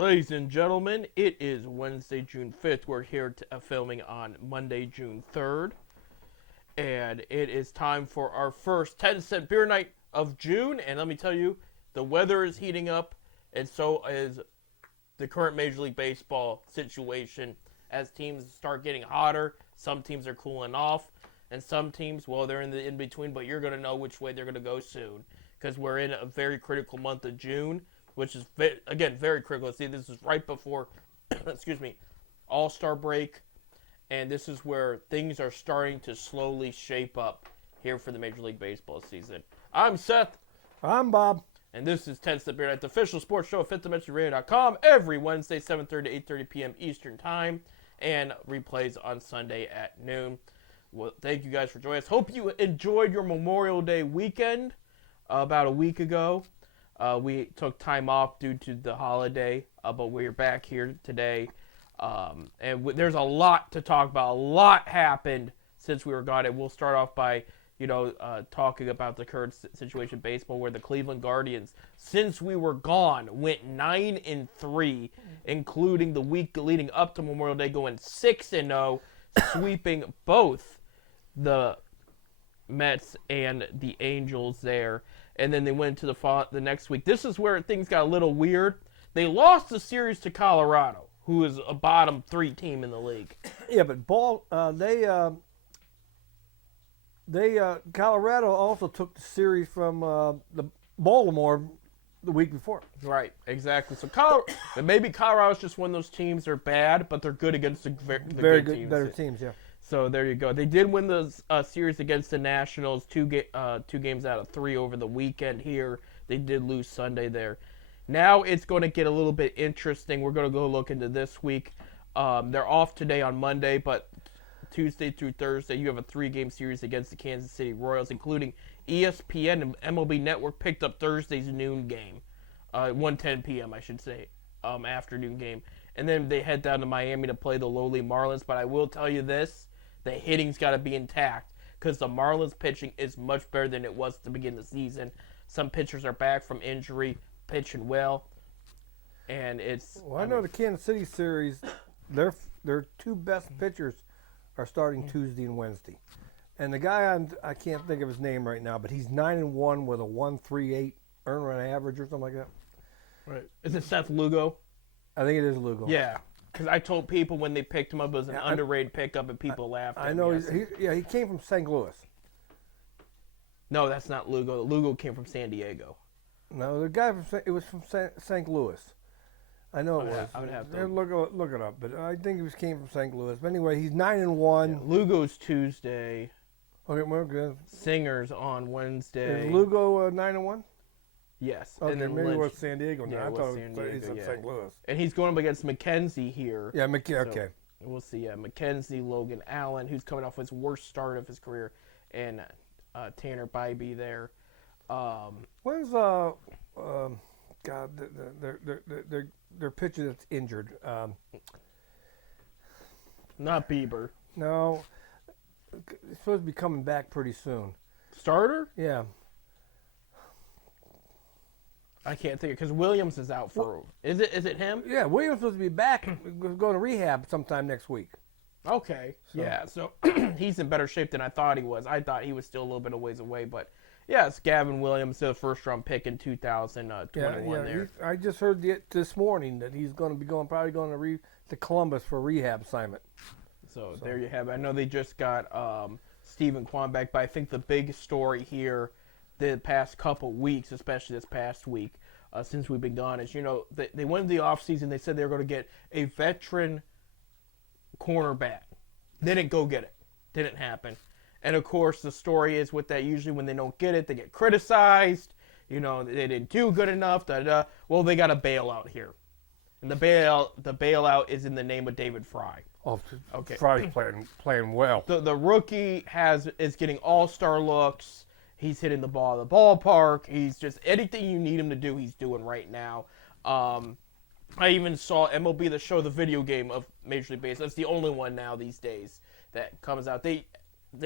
Ladies and gentlemen, it is Wednesday, June 5th. We're here filming on Monday, June 3rd. And it is time for our first 10-cent beer night of June. And let me tell you, the weather is heating up, and so is the current Major League Baseball situation. As teams start getting hotter, some teams are cooling off, and some teams, well, they're in the in-between, but you're going to know which way they're going to go soon. Because we're in a very critical month of June, which is, again, very critical. See, this is right before, All-Star break, and this is where things are starting to slowly shape up here for the Major League Baseball season. I'm Seth. I'm Bob. And this is 10 Step Beer Night, the official sports show of FifthDimensionRadio.com every Wednesday, 7:30 to 8:30 p.m. Eastern Time, and replays on Sunday at noon. Well, thank you guys for joining us. Hope you enjoyed your Memorial Day weekend about a week ago. We took time off due to the holiday, but we're back here today. There's a lot to talk about. A lot happened since we were gone. And we'll start off by, talking about the current situation in baseball, where the Cleveland Guardians, since we were gone, went 9-3, including the week leading up to Memorial Day, going 6-0, sweeping both the Mets and the Angels there. And then they went to the next week. This is where things got a little weird. They lost the series to Colorado, who is a bottom 3 team in the league. Yeah, but Colorado also took the series from the Baltimore the week before. Right, exactly. So maybe Colorado's just one of those teams. They're bad, but they're good against the very good teams. Better teams, yeah. So there you go. They did win the series against the Nationals, 2 games out of 3 over the weekend here. They did lose Sunday there. Now it's going to get a little bit interesting. We're going to go look into this week. They're off today on Monday, but Tuesday through Thursday, you have a 3-game series against the Kansas City Royals, including ESPN and MLB Network picked up Thursday's noon game, 1:10 p.m. I should say, afternoon game. And then they head down to Miami to play the lowly Marlins. But I will tell you this. The hitting's got to be intact because the Marlins pitching is much better than it was to begin the season. Some pitchers are back from injury, pitching well, and it's. Well, I know the Kansas City series, their 2 best pitchers are starting Tuesday and Wednesday, and the guy I can't think of his name right now, but he's 9-1 with a 1.38 earned run average or something like that. Right? Is it Seth Lugo? I think it is Lugo. Yeah. Because I told people when they picked him up it was an underrated pickup, and people laughed at I know. Yes. He came from St. Louis. No, that's not Lugo. Lugo came from San Diego. No, the guy it was from St. Louis. I know it was. I would have to look it up, but I think he came from St. Louis. But anyway, he's 9-1. Yeah, Lugo's Tuesday. Okay, well, good. Singer's on Wednesday. Is Lugo 9-1? Yes. Okay, and then maybe Lynch, it was San Diego now. Yeah, I thought San he's Diego, in St. Louis. And he's going up against McKenzie here. Yeah, okay. We'll see. Yeah, McKenzie, Logan Allen, who's coming off his worst start of his career, and Tanner Bybee there. When's their pitcher that's injured? Not Bieber. No, he's supposed to be coming back pretty soon. Starter? Yeah. I can't think because Williams is out for. Is it him? Yeah, Williams supposed to be back. Going to rehab sometime next week. Okay. Yeah. So he's in better shape than I thought he was. I thought he was still a little bit of ways away, but yeah, it's Gavin Williams, the first-round pick in 2021. There. I just heard this morning that he's going to be probably going to Columbus for a rehab assignment. So there you have it. I know they just got Stephen Kwan back, but I think the big story here the past couple weeks, especially this past week, since we've been gone, is, they went into the offseason, they said they were going to get a veteran cornerback. They didn't go get it. Didn't happen. And, of course, the story is with that, usually when they don't get it, they get criticized. They didn't do good enough. Well, they got a bailout here. And the bailout is in the name of David Fry. Oh, okay. Fry's playing well. The rookie is getting all-star looks. He's hitting the ball in the ballpark. He's just anything you need him to do, he's doing right now. I even saw MLB The Show, the video game of Major League Baseball. That's the only one now these days that comes out. They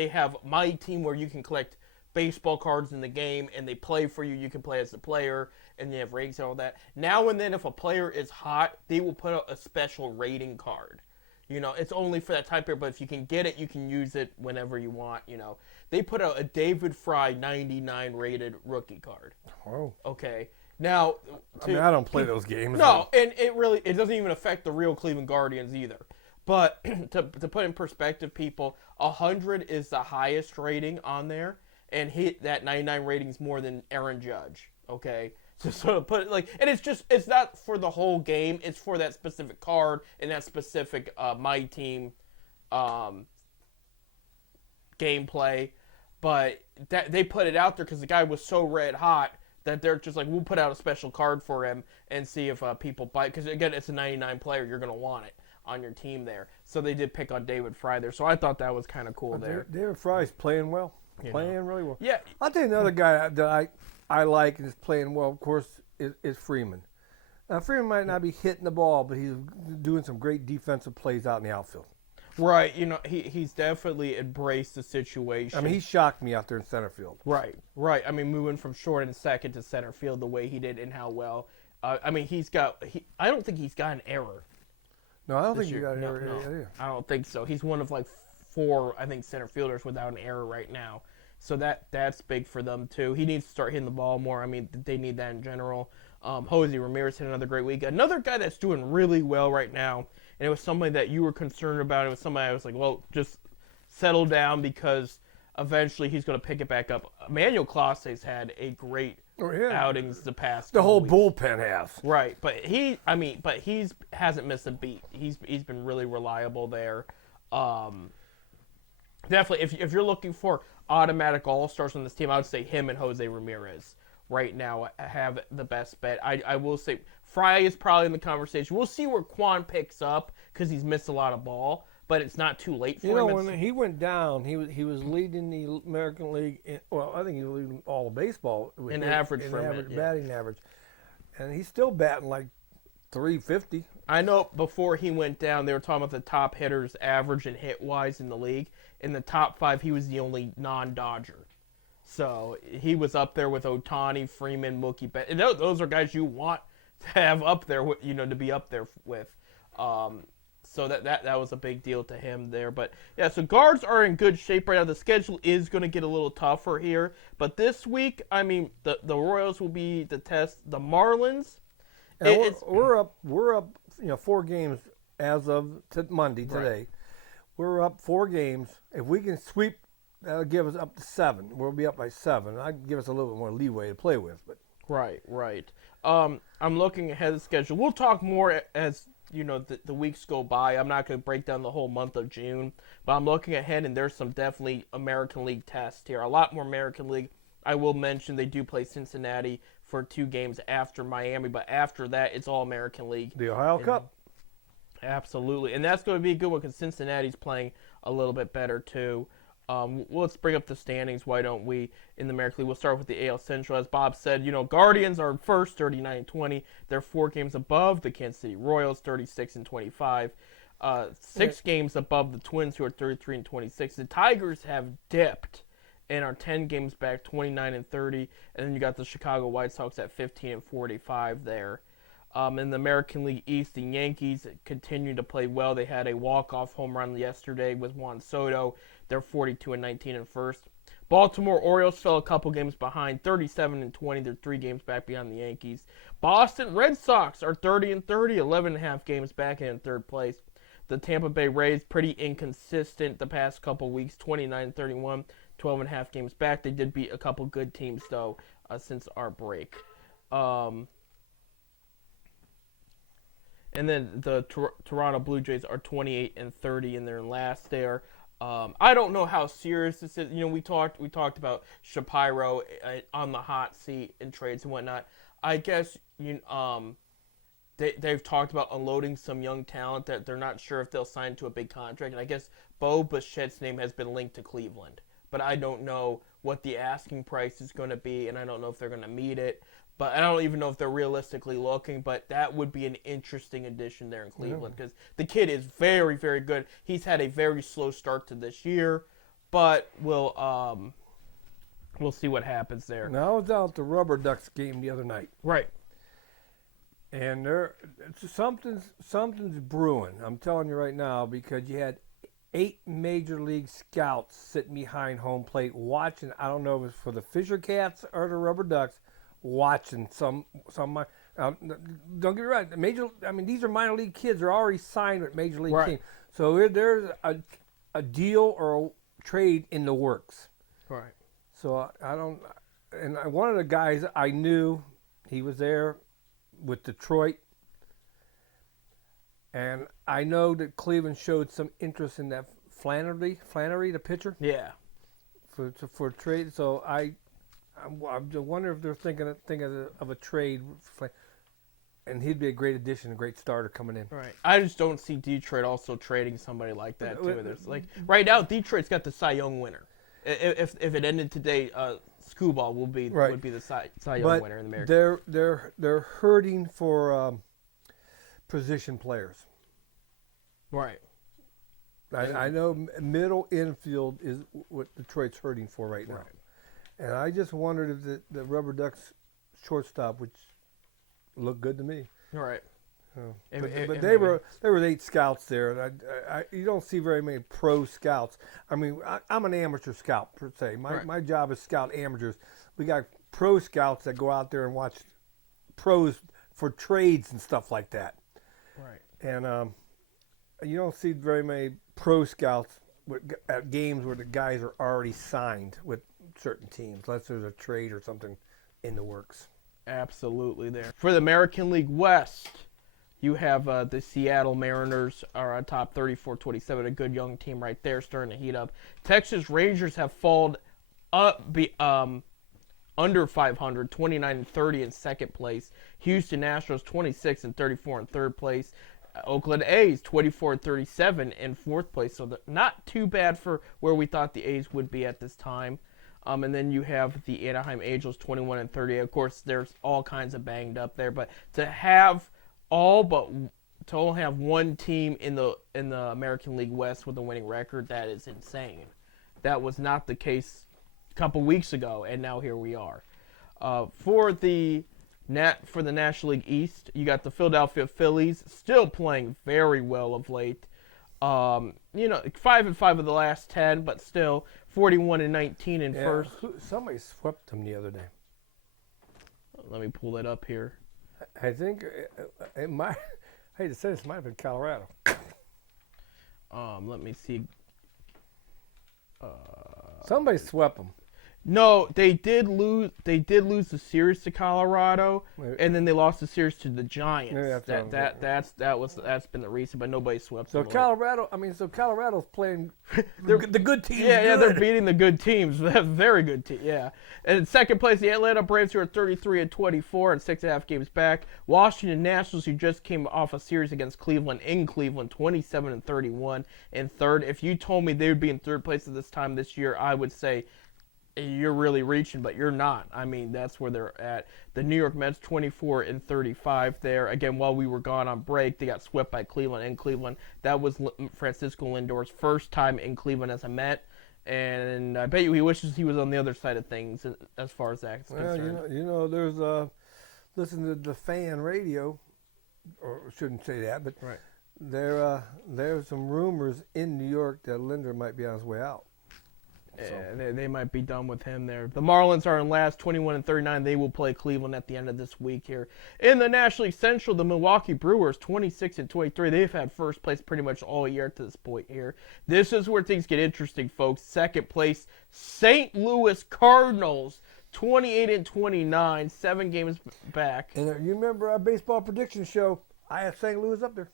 have My Team where you can collect baseball cards in the game, and they play for you. You can play as the player, and they have ratings and all that. Now and then, if a player is hot, they will put out a special rating card. It's only for that time period, but if you can get it, you can use it whenever you want. They put out a David Fry 99 rated rookie card. Oh. Okay. Now, I don't play those games. No, and it doesn't even affect the real Cleveland Guardians either. But to put in perspective, people, 100 is the highest rating on there, and that 99 rating is more than Aaron Judge. Okay, so sort of put it and it's not for the whole game; it's for that specific card and that specific my team gameplay. But that they put it out there because the guy was so red hot that they're just like, we'll put out a special card for him and see if people buy it. Because again, it's a 99 player; you're gonna want it on your team there. So they did pick on David Fry there. So I thought that was kind of cool there. David Fry's playing well. Playing really well. Yeah. I'll tell you another guy that I like and is playing well, of course, is Freeman. Now, Freeman might not be hitting the ball, but he's doing some great defensive plays out in the outfield. Right. He's definitely embraced the situation. I mean, he shocked me out there in center field. Right. I mean, moving from short and second to center field the way he did and how well. I mean, I don't think he's got an error. No, I don't think you got an error. No, I don't think so. He's one of like 4, I think, center fielders without an error right now. So that's big for them too. He needs to start hitting the ball more. I mean, they need that in general. Jose Ramirez had another great week. Another guy that's doing really well right now, and it was somebody that you were concerned about. It was somebody I was like, well, just settle down because eventually he's going to pick it back up. Emmanuel Clase's had a great outings the past. The whole weeks. bullpen has. Right, but he's hasn't missed a beat. He's been really reliable there. Definitely, if you're looking for automatic all-stars on this team, I would say him and Jose Ramirez right now have the best bet. I will say Fry is probably in the conversation. We'll see where Quan picks up because he's missed a lot of ball, but it's not too late for him. When he went down, he was leading the American League. I think he was leading all of baseball in average batting average, and he's still batting like 350. I know before he went down, they were talking about the top hitters average and hit-wise in the league. In the top 5, he was the only non-Dodger. So he was up there with Ohtani, Freeman, Mookie Betts. And those are guys you want to have up there, to be up there with. So that was a big deal to him there. But, yeah, so guards are in good shape right now. The schedule is going to get a little tougher here. But this week, I mean, the Royals will be the test. The Marlins. We're up 4 games as of Monday today. Right. We're up 4 games. If we can sweep, that'll give us up to 7. We'll be up by 7. I'd give us a little bit more leeway to play with. But Right. I'm looking ahead of the schedule. We'll talk more as the weeks go by. I'm not going to break down the whole month of June, but I'm looking ahead, and there's some definitely American League tests here. A lot more American League. I will mention they do play Cincinnati for 2 games after Miami, but after that, it's all American League. The Ohio Cup. Absolutely, and that's going to be a good one because Cincinnati's playing a little bit better too. Let's bring up the standings. Why don't we in the American League? We'll start with the AL Central. As Bob said, Guardians are first, 39-20. They're 4 games above the Kansas City Royals, 36-25. 6 games above the Twins, who are 33-26. The Tigers have dipped and are 10 games back, 29-30. And then you got the Chicago White Sox at 15-45 there. In the American League East, the Yankees continue to play well. They had a walk-off home run yesterday with Juan Soto. They're 42-19 in first. Baltimore Orioles fell a couple games behind, 37-20. They're 3 games back behind the Yankees. Boston Red Sox are 30-30, 11.5 games back in third place. The Tampa Bay Rays, pretty inconsistent the past couple weeks, 29-31, 12.5 games back. They did beat a couple good teams, though, since our break. And then the Toronto Blue Jays are 28-30 in their last there. I don't know how serious this is. We talked about Shapiro on the hot seat in trades and whatnot. I guess they've talked about unloading some young talent that they're not sure if they'll sign to a big contract. And I guess Bo Bichette's name has been linked to Cleveland, but I don't know what the asking price is going to be, and I don't know if they're going to meet it. But I don't even know if they're realistically looking, but that would be an interesting addition there in Cleveland because the kid is very, very good. He's had a very slow start to this year, but will we'll see what happens there. Now, I was out at the Rubber Ducks game the other night, Right. and something's brewing. I'm telling you right now, because you had 8 major league scouts sitting behind home plate watching. I don't know if it's for the Fisher Cats or the Rubber Ducks, watching some. Don't get me right. These are minor league kids. They're already signed with major league Right. teams. So there's a deal or a trade in the works. Right. So I don't. And one of the guys I knew, he was there with Detroit. And I know that Cleveland showed some interest in that Flannery, the pitcher, Yeah. for trade. So I wonder if they're thinking of a trade, and he'd be a great addition, a great starter coming in. Right. I just don't see Detroit also trading somebody like that too. There's like right now, Detroit's got the Cy Young winner. If it ended today, Skubal would be the Cy Young winner in the American. They're hurting for position players. Right. I know middle infield is what Detroit's hurting for right now. Right. And I just wondered if the Rubber Ducks shortstop, which looked good to me. All right. But there were 8 scouts there. And you don't see very many pro scouts. I mean, I'm an amateur scout per se. My job is scout amateurs. We got pro scouts that go out there and watch pros for trades and stuff like that. Right. And you don't see very many pro scouts at games where the guys are already signed with certain teams, unless there's a trade or something in the works. Absolutely there. For the American League West, you have the Seattle Mariners are on top 34-27, a good young team right there starting to heat up. Texas Rangers have fallen under 500, 29-30 in second place. Houston Astros 26-34 in third place. Oakland A's 24-37 in fourth place, so not too bad for where we thought the A's would be at this time. And then you have the Anaheim Angels 21-30. Of course, there's all kinds of banged up there, but to only have one team in the American League West with a winning record, that is insane. That was not the case a couple weeks ago, and now here we are. For the National League East, you got the Philadelphia Phillies still playing very well of late. 5-5 of the last 10, but still 41-19 in first. Somebody swept them the other day. Let me pull that up here. I think it might. I hate to say this, might have been Colorado. Let me see. Somebody swept them. No, they did lose. They did lose the series to Colorado, and then they lost the series to the Giants. Yeah, that's been the reason, but nobody swept. So them Colorado's playing the good teams. Yeah, they're beating the good teams. They have very good team. Yeah, and in second place, the Atlanta Braves, who are 33-24 and 6.5 games back. Washington Nationals, who just came off a series against Cleveland in Cleveland, 27-31 in third. If you told me they would be in third place at this time this year, I would say you're really reaching, but you're not. I mean, that's where they're at. The New York Mets 24-35 there. Again, while we were gone on break, they got swept by Cleveland in Cleveland. That was Francisco Lindor's first time in Cleveland as a Met, and I bet you he wishes he was on the other side of things as far as that's concerned. Well, there's listen to the fan radio, or shouldn't say that, but right. There's some rumors in New York that Lindor might be on his way out. Yeah, they might be done with him there. The Marlins are in last, 21-39. They will play Cleveland at the end of this week here. In the National League Central, the Milwaukee Brewers, 26-23. They've had first place pretty much all year to this point here. This is where things get interesting, folks. Second place, St. Louis Cardinals, 28-29, 7 games back. And you remember our baseball prediction show? I had St. Louis up there.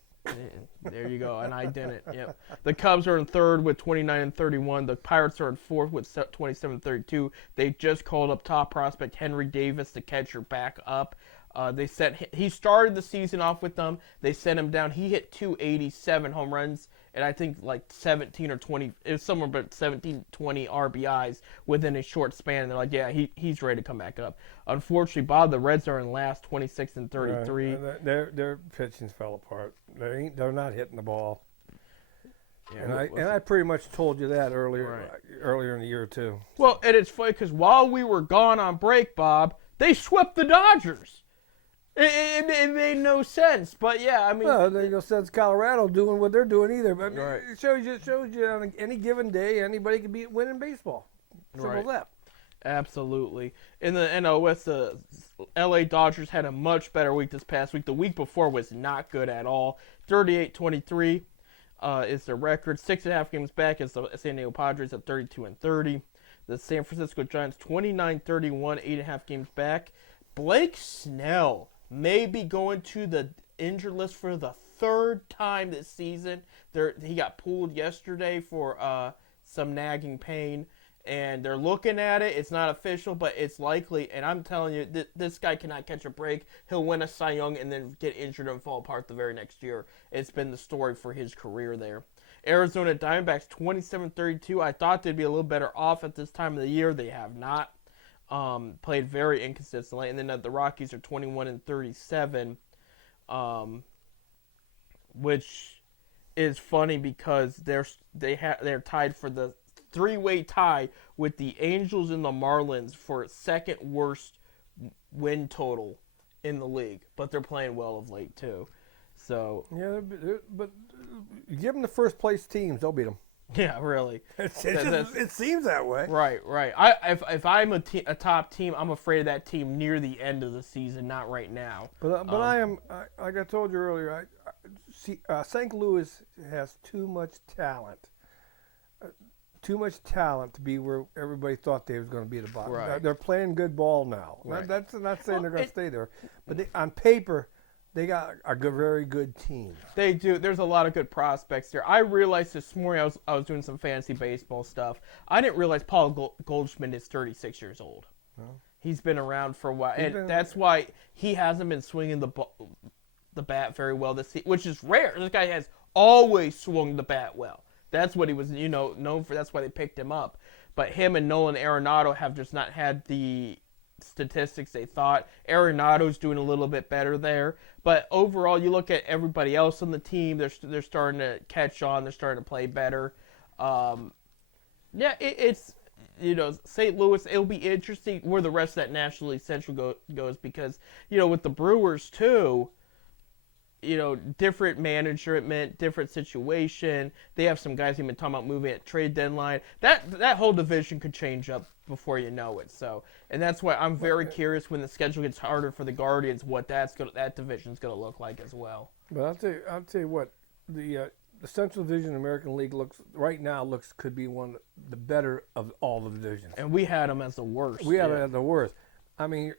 There you go, and I didn't. Yep. The Cubs are in third with 29-31. The Pirates are in fourth with 27-32. They just called up top prospect Henry Davis, the catcher, back up. He started the season off with them. They sent him down. He hit 287 home runs and I think like 17 or 20. It was somewhere but 17, 20 RBIs within a short span. And they're like, yeah, he's ready to come back up. Unfortunately, Bob, the Reds are in last, 26-33. Their pitching fell apart. They're not hitting the ball. Yeah, And I pretty much told you that earlier in the year too. well, and it's funny because while we were gone on break, Bob, they swept the Dodgers. It made no sense, but yeah, I mean, Well, there's no sense Colorado doing what they're doing either. But Right. it shows you on any given day anybody can be winning baseball. Simple as that. absolutely. In the NL West, the LA Dodgers had a much better week this past week. The week before was not good at all. 38-23 is the record. 6.5 games back is the San Diego Padres at 32-30. The San Francisco Giants 29-31, 8.5 games back. Blake Snell may be going to the injured list for the third time this season. He got pulled yesterday for some nagging pain, and they're looking at it. It's not official, but it's likely. And I'm telling you, this guy cannot catch a break. He'll win a Cy Young and then get injured and fall apart the very next year. It's been the story for his career there. Arizona Diamondbacks 27-32. I thought they'd be a little better off at this time of the year. They have not. Played very inconsistently. And then the Rockies are 21-37, which is funny because they're tied for the three-way tie with the Angels and the Marlins for second worst win total in the league. But they're playing well of late too. So yeah, but give them the first place teams, they'll beat them. yeah, really. It seems that way. Right. If I'm a top team, I'm afraid of that team near the end of the season, not right now. But I am, like I told you earlier, St. Louis has too much talent. Too much talent to be where everybody thought they was going to be at the bottom. Right. They're playing good ball now. Right. That's not saying they're going to stay there, but on paper, they got a very good team. They do. There's a lot of good prospects there. I realized this morning I was doing some fantasy baseball stuff. I didn't realize Paul Goldschmidt is 36 years old. No. He's been around for a while, and that's why he hasn't been swinging the bat very well this season, which is rare. This guy has always swung the bat well. That's what he was, known for. That's why they picked him up. But him and Nolan Arenado have just not had the statistics they thought. Arenado's doing a little bit better there. But overall, you look at everybody else on the team, they're starting to catch on. They're starting to play better. It's St. Louis, it'll be interesting where the rest of that National League Central goes because, with the Brewers too, different management, different situation. They have some guys who've been talking about moving at trade deadline. That whole division could change up before you know it. So, and that's why I'm very curious when the schedule gets harder for the Guardians, what that division's going to look like as well. But I'll tell you what, the Central Division of the American League could be one of the better of all the divisions. And we had them as the worst. We had it as the worst. I mean,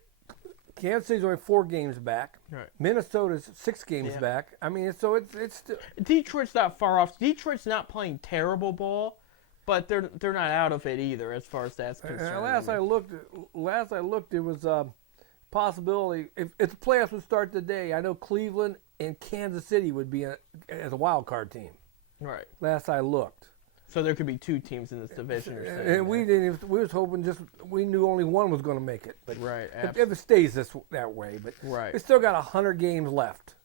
Kansas City's only 4 games back. Right. Minnesota's 6 games back. I mean, so it's still. Detroit's not far off. Detroit's not playing terrible ball, but they're not out of it either as far as that's concerned. Last I looked, it was a possibility if the playoffs would start today. I know Cleveland and Kansas City would be as a wild card team. Right. Last I looked. So there could be 2 teams in this division. And we didn't. We was hoping we knew only one was going to make it. But right. If it stays that way, but right. It's still got 100 games left.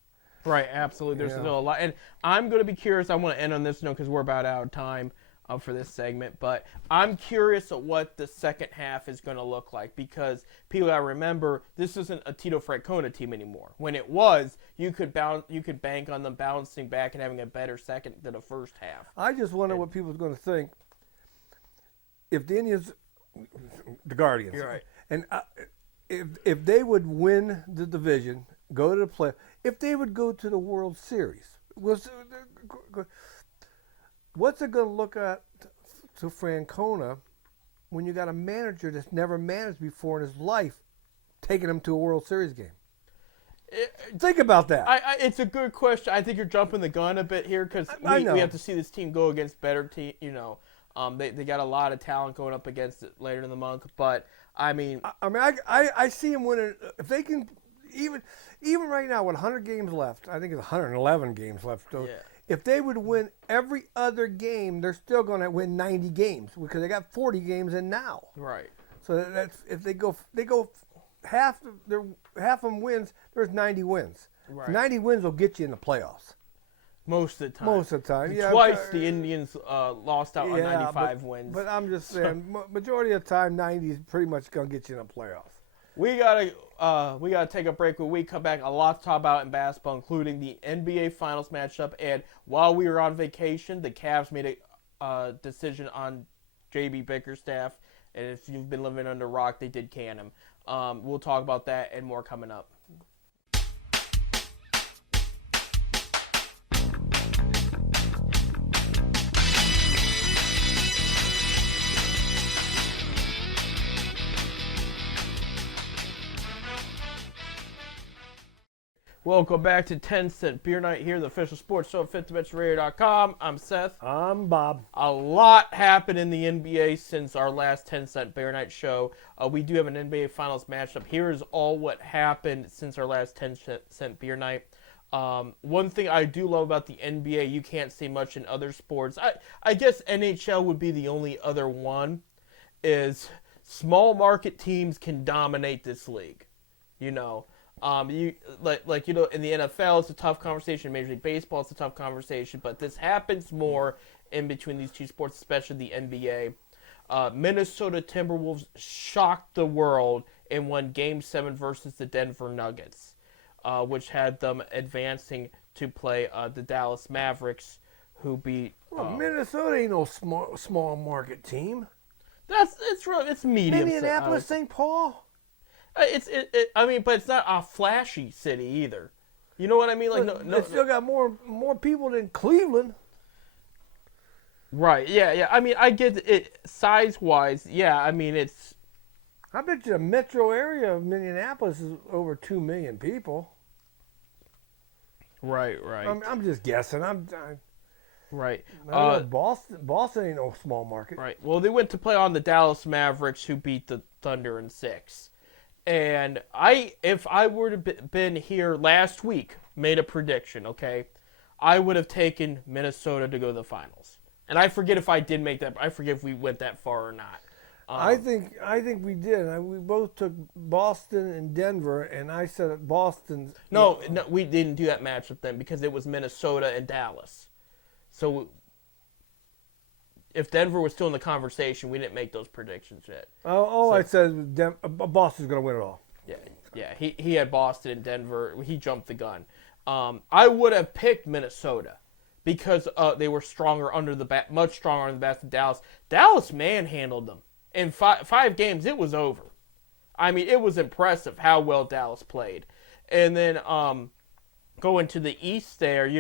Right. Absolutely. There's still a lot, and I'm going to be curious. I want to end on this note because we're about out of time for this segment. But I'm curious at what the second half is going to look like because people got to remember this isn't a Tito Francona team anymore. When it was, you could bank on them bouncing back and having a better second than the first half. I just wonder what people's going to think if the Indians, the Guardians, You're right, and if they would win the division, go to the play, if they would go to the World Series, what's it going to look at to Francona when you got a manager that's never managed before in his life taking him to a World Series game? Think about that. It's a good question. I think you're jumping the gun a bit here because we have to see this team go against better team. They got a lot of talent going up against it later in the month. But I mean, I see them winning if they can. Even right now with 100 games left, I think it's 111 games left. So if they would win every other game, they're still going to win 90 games because they got 40 games in now. Right. So that's if they go half of them wins. There's 90 wins. Right. 90 wins will get you in the playoffs. Most of the time. Most of the time, yeah. Twice the Indians lost out on 95 wins. But I'm just saying, majority of the time, 90 is pretty much gonna get you in the playoffs. We gotta take a break. When we come back, a lot to talk about in basketball, including the NBA Finals matchup. And while we were on vacation, the Cavs made a decision on JB Bickerstaff. And if you've been living under a rock, they did can him. We'll talk about that and more coming up. Welcome back to 10 Cent Beer Night here, the official sports show at FifthDimensionRadio.com. I'm Seth. I'm Bob. A lot happened in the NBA since our last 10 Cent Beer Night show. We do have an NBA Finals matchup. Here is all what happened since our last 10 Cent Beer Night. One thing I do love about the NBA, you can't see much in other sports. I guess NHL would be the only other one, is small market teams can dominate this league. You know. In the NFL, it's a tough conversation. Major League Baseball, it's a tough conversation. But this happens more in between these two sports, especially the NBA. Minnesota Timberwolves shocked the world and won Game 7 versus the Denver Nuggets, which had them advancing to play the Dallas Mavericks, who beat. Minnesota ain't no small market team. It's medium. Minneapolis, St. Paul. But it's not a flashy city either. You know what I mean? Like, they still got more people than Cleveland. Right? Yeah. I mean, I get it size-wise. Yeah, I mean it's. I bet you the metro area of Minneapolis is over 2 million people. Right. I'm just guessing. Right. Boston ain't no small market. Right. Well, they went to play on the Dallas Mavericks, who beat the Thunder in 6. And if I were to been here last week, made a prediction, okay, I would have taken Minnesota to go to the finals. And I forget if I did make that. I forget if we went that far or not. I think we did. We both took Boston and Denver, and I said Boston. No, we didn't do that matchup then because it was Minnesota and Dallas. So if Denver was still in the conversation, we didn't make those predictions yet. I said Boston's going to win it all. Yeah. He had Boston and Denver. He jumped the gun. I would have picked Minnesota because they were stronger much stronger under the basket of Dallas. Dallas manhandled them. In five games, it was over. I mean, it was impressive how well Dallas played. And then going to the East there,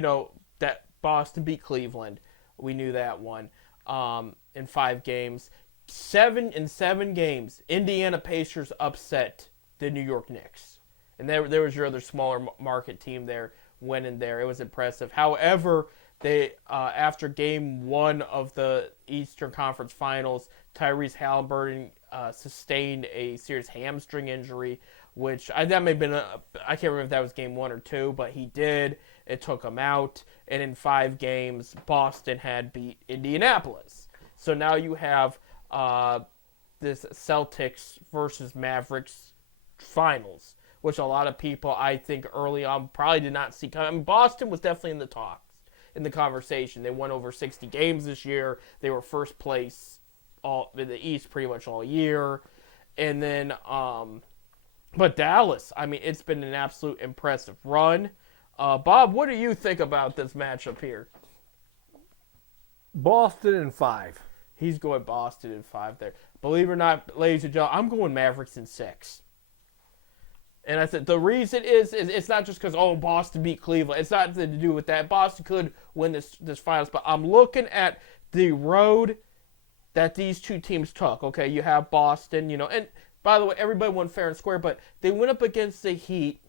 that Boston beat Cleveland. We knew that one. In 5 games. 7 games, Indiana Pacers upset the New York Knicks. And there was your other smaller market team there winning there. It was impressive. However, they after game 1 of the Eastern Conference Finals, Tyrese Halliburton sustained a serious hamstring injury, which that may have been I can't remember if that was game 1 or 2, but he did. It took him out. And in 5 games, Boston had beat Indianapolis. So now you have this Celtics versus Mavericks finals, which a lot of people, I think, early on probably did not see coming. I mean, Boston was definitely in the talks, in the conversation. They won over 60 games this year. They were first place in the East pretty much all year. And then, but Dallas, I mean, it's been an absolute impressive run. Bob, what do you think about this matchup here? Boston in 5. He's going Boston in 5 there. Believe it or not, ladies and gentlemen, I'm going Mavericks in 6. And I said the reason is it's not just because Boston beat Cleveland. It's not to do with that. Boston could win this finals, but I'm looking at the road that these two teams took. Okay, you have Boston, and by the way, everybody won fair and square, but they went up against the Heat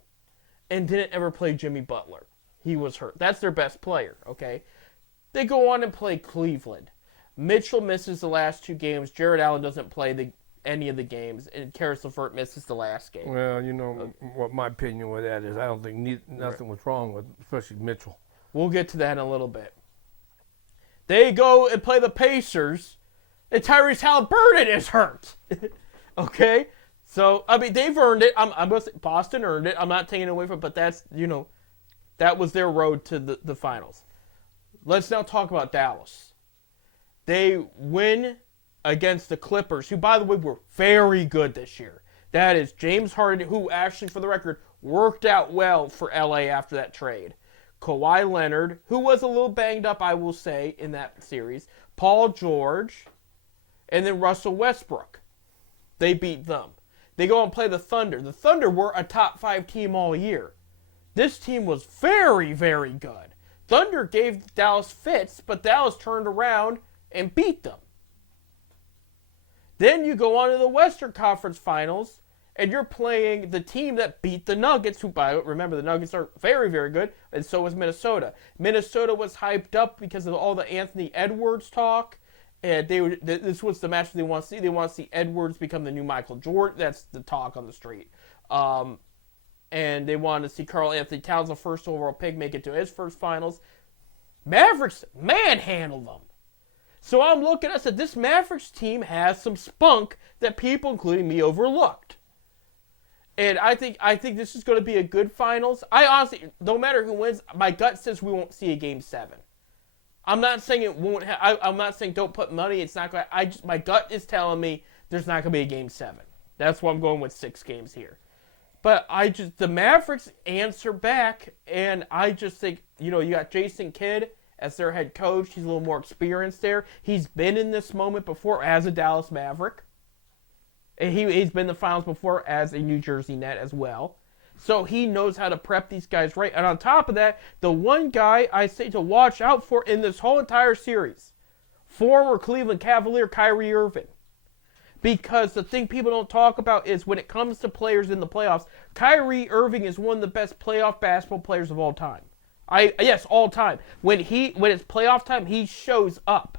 and didn't ever play Jimmy Butler. He was hurt. That's their best player, okay? They go on and play Cleveland. Mitchell misses the last 2 games. Jared Allen doesn't play any of the games, and Karis LeVert misses the last game. Well, what my opinion with that is. I don't think nothing was wrong with, especially Mitchell. We'll get to that in a little bit. They go and play the Pacers, and Tyrese Halliburton is hurt. Okay? So, I mean, they've earned it. I'm going to say Boston earned it. I'm not taking it away from it, but that's, that was their road to the finals. let's now talk about Dallas. They win against the Clippers, who, by the way, were very good this year. That is James Harden, who actually, for the record, worked out well for LA after that trade. Kawhi Leonard, who was a little banged up, I will say, in that series. Paul George, and then Russell Westbrook. They beat them. They go and play the Thunder. The Thunder were a top 5 team all year. This team was very, very good. Thunder gave Dallas fits, but Dallas turned around and beat them. Then you go on to the Western Conference Finals, and you're playing the team that beat the Nuggets, who, remember, the Nuggets are very, very good, and so was Minnesota. Minnesota was hyped up because of all the Anthony Edwards talk, and this was the match they want to see. They want to see Edwards become the new Michael Jordan. That's the talk on the street. And they wanted to see Karl Anthony Towns, the first overall pick, make it to his first finals. Mavericks manhandled them. So I'm looking, I said, this Mavericks team has some spunk that people, including me, overlooked. And I think this is going to be a good finals. I honestly, no matter who wins, my gut says we won't see a Game 7. I'm not saying it won't. I'm not saying don't put money. It's not going. My gut is telling me there's not going to be a Game 7. That's why I'm going with 6 games here. But the Mavericks answer back, and I just think, you got Jason Kidd as their head coach. He's a little more experienced there. He's been in this moment before as a Dallas Maverick. And he's been in the finals before as a New Jersey Net as well. So he knows how to prep these guys right. And on top of that, the one guy I say to watch out for in this whole entire series, former Cleveland Cavalier Kyrie Irving. Because the thing people don't talk about is when it comes to players in the playoffs, Kyrie Irving is one of the best playoff basketball players of all time. Yes, all time. When it's playoff time, he shows up.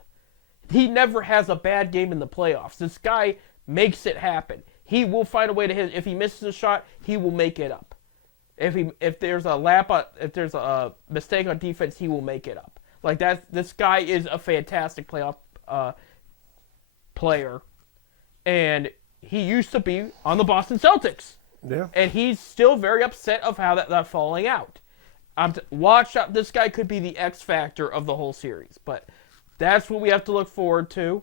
He never has a bad game in the playoffs. This guy makes it happen. He will find a way to hit. If he misses a shot, he will make it up. If there's a mistake on defense, he will make it up. Like that. This guy is a fantastic playoff player, and he used to be on the Boston Celtics. Yeah. And he's still very upset of how that falling out. Watch out. This guy could be the X factor of the whole series. But that's what we have to look forward to.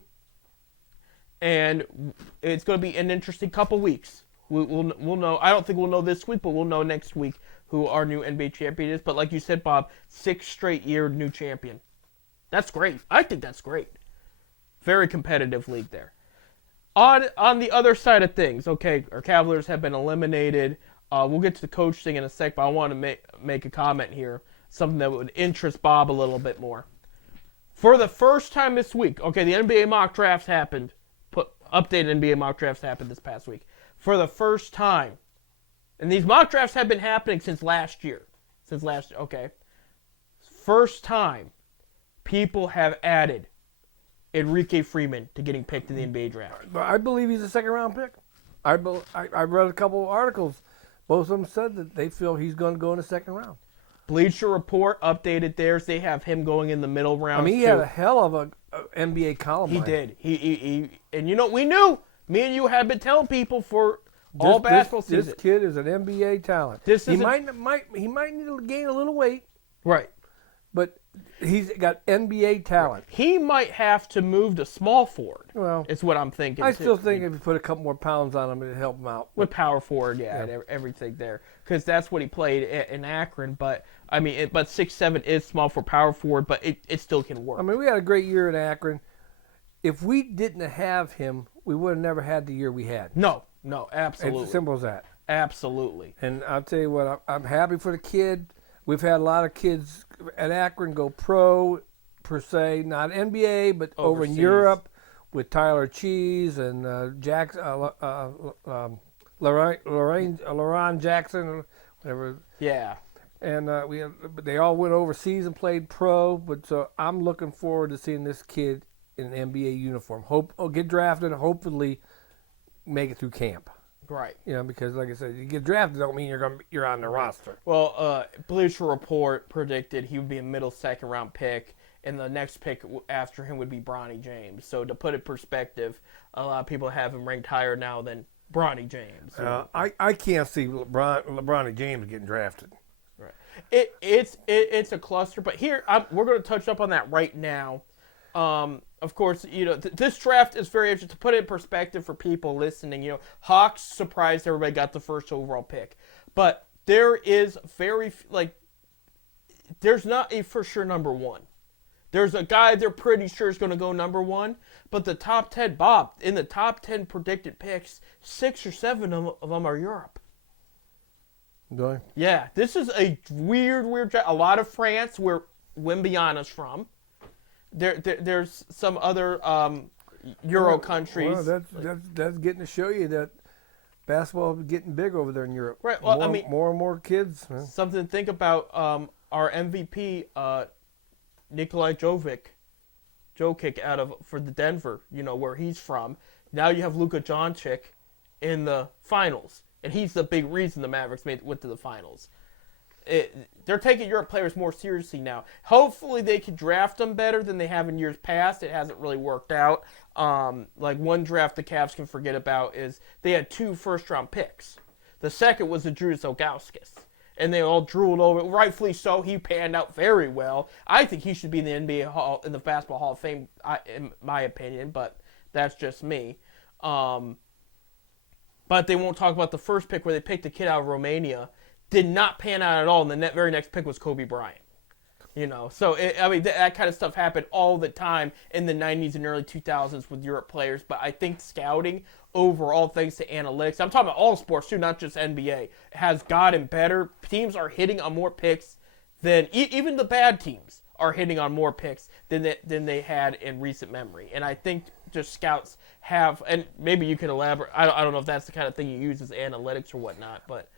And it's going to be an interesting couple weeks. We'll know. I don't think we'll know this week, but we'll know next week who our new NBA champion is. But like you said, Bob, 6 straight year new champion. That's great. I think that's great. Very competitive league there. On the other side of things, okay, our Cavaliers have been eliminated. We'll get to the coach thing in a sec, but I want to make a comment here. Something that would interest Bob a little bit more. For the first time this week, okay, the NBA mock drafts happened. Updated NBA mock drafts happened this past week. For the first time, and these mock drafts have been happening since last year. Okay. First time, people have added Enrique Freeman to getting picked in the NBA draft. I believe he's a second-round pick. I read a couple of articles. Both of them said that they feel he's going to go in the second round. Bleacher Report updated theirs. They have him going in the middle round. I mean, he had a hell of a NBA column. He did. He and we knew. Me and you have been telling people for all basketball season. This kid is an NBA talent. He might need to gain a little weight. Right. But he's got NBA talent. He might have to move to small forward. Well, it's what I'm thinking. I still think if you put a couple more pounds on him, it'd help him out. With power forward, and everything there, because that's what he played in Akron. But I mean, but 6'7" is small for power forward, but it still can work. I mean, we had a great year in Akron. If we didn't have him, we would have never had the year we had. No, absolutely. It's as simple as that. Absolutely. And I'll tell you what, I'm happy for the kid. We've had a lot of kids at Akron go pro, per se, not NBA, but over in Europe with Tyler Cheese and Laurent Jackson, whatever. Yeah. And they all went overseas and played pro. But so I'm looking forward to seeing this kid in an NBA uniform. Get drafted and hopefully make it through camp. Right. Because like I said, you get drafted don't mean you're on the roster. Well, Bleacher Report predicted he would be a middle second round pick, and the next pick after him would be Bronny James. So to put it in perspective, a lot of people have him ranked higher now than Bronny James. I can't see Bronny James getting drafted. Right. It's a cluster. But here we're going to touch up on that right now. Of course, this draft is very interesting. To put it in perspective for people listening, Hawks surprised everybody, got the first overall pick, but there is there's not a for sure number one. There's a guy they're pretty sure is going to go number one, but the top 10, Bob, in the top 10 predicted picks, 6 or 7 of them are Europe. Really? Yeah, this is a weird draft. A lot of France, where Wembyana's from. There's some other Euro countries. Well, that's getting to show you that basketball is getting big over there in Europe. Right. Well, more and more kids. Something to think about. Our MVP, Nikolai Jokic for the Denver, where he's from. Now you have Luka Doncic in the finals, and he's the big reason the Mavericks went to the finals. They're taking Europe players more seriously now. Hopefully they can draft them better than they have in years past. It hasn't really worked out. Like one draft the Cavs can forget about is they had 2 first-round picks. The second was the Andrius Ilgauskas. And they all drooled over it. Rightfully so. He panned out very well. I think he should be in the NBA in the Basketball Hall of Fame, in my opinion, but that's just me. But they won't talk about the first pick where they picked a kid out of Romania. Did not pan out at all, and the very next pick was Kobe Bryant. So that kind of stuff happened all the time in the 90s and early 2000s with Europe players. But I think scouting overall, thanks to analytics, I'm talking about all sports too, not just NBA, has gotten better. Teams are hitting on more picks than even the bad teams are hitting on more picks than they had in recent memory. And I think just scouts have, and maybe you can elaborate. I don't know if that's the kind of thing you use as analytics or whatnot, but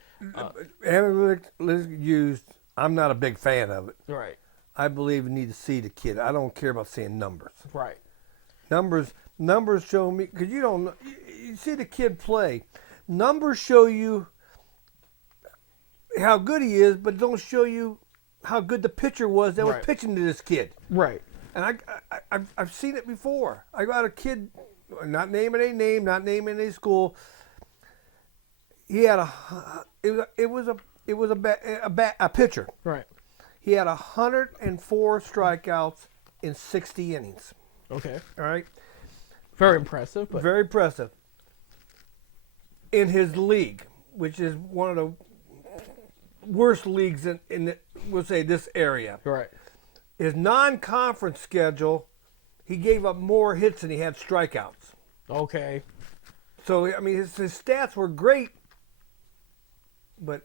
analytics used. I'm not a big fan of it. Right. I believe you need to see the kid. I don't care about seeing numbers. Right. Numbers show me, because you see the kid play. Numbers show you how good he is, but don't show you how good the pitcher was that was pitching to this kid. Right. And I've seen it before. I got a kid, not naming a name, not naming a school. He had a pitcher. Right. He had 104 strikeouts in 60 innings. Okay. All right. Very impressive. But very impressive. In his league, which is one of the worst leagues in we'll say this area. Right. His non-conference schedule, he gave up more hits than he had strikeouts. Okay. So his stats were great, but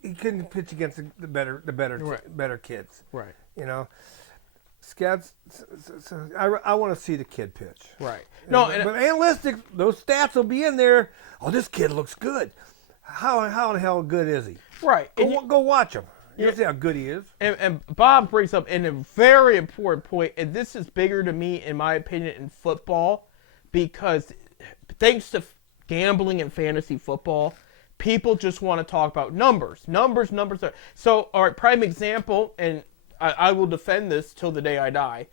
he couldn't pitch against the better kids. Right. Scouts. I want to see the kid pitch. Right. But analytics, those stats will be in there. Oh, this kid looks good. How the hell good is he? Right. Go watch him. You'll see how good he is. And Bob brings up a very important point, and this is bigger to me, in my opinion, in football, because thanks to gambling and fantasy football, people just want to talk about numbers. Numbers. So, all right, prime example, and I will defend this till the day I die.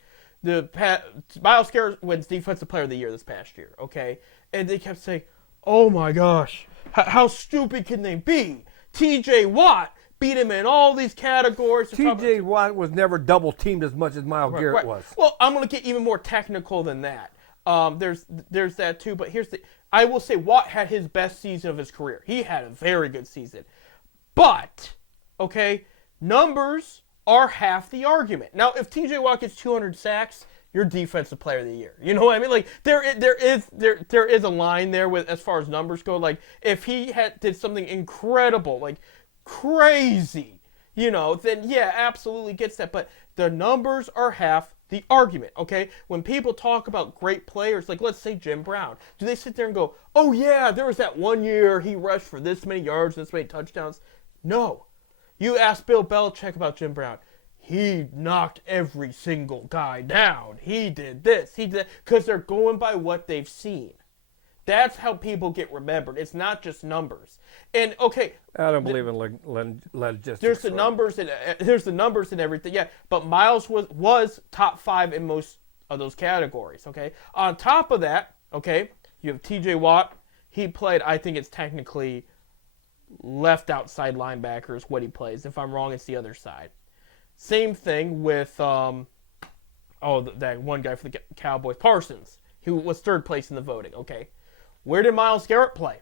Myles Garrett wins Defensive Player of the Year this past year, okay? And they kept saying, oh my gosh, how stupid can they be? TJ Watt beat him in all these categories. TJ Watt was never double teamed as much as Myles Garrett was. Well, I'm going to get even more technical than that. There's that too, but I will say Watt had his best season of his career. He had a very good season. But, okay, numbers are half the argument. Now, if TJ Watt gets 200 sacks, you're Defensive Player of the Year. You know what I mean? Like there is a line there with as far as numbers go. Like if he did something incredible, like crazy, then yeah, absolutely gets that. But the numbers are half the argument, okay? When people talk about great players, like let's say Jim Brown, do they sit there and go, oh yeah, there was that one year he rushed for this many yards, this many touchdowns? No. You ask Bill Belichick about Jim Brown. He knocked every single guy down. He did this. He did that. Because they're going by what they've seen. That's how people get remembered. It's not just numbers. And okay, I don't believe in logistics. There's the numbers and everything. Yeah, but Myles was top 5 in most of those categories. Okay. On top of that, okay, you have T.J. Watt. He played. I think it's technically left outside linebacker is what he plays. If I'm wrong, it's the other side. Same thing with that one guy for the Cowboys, Parsons, who was third place in the voting. Okay, where did Myles Garrett play?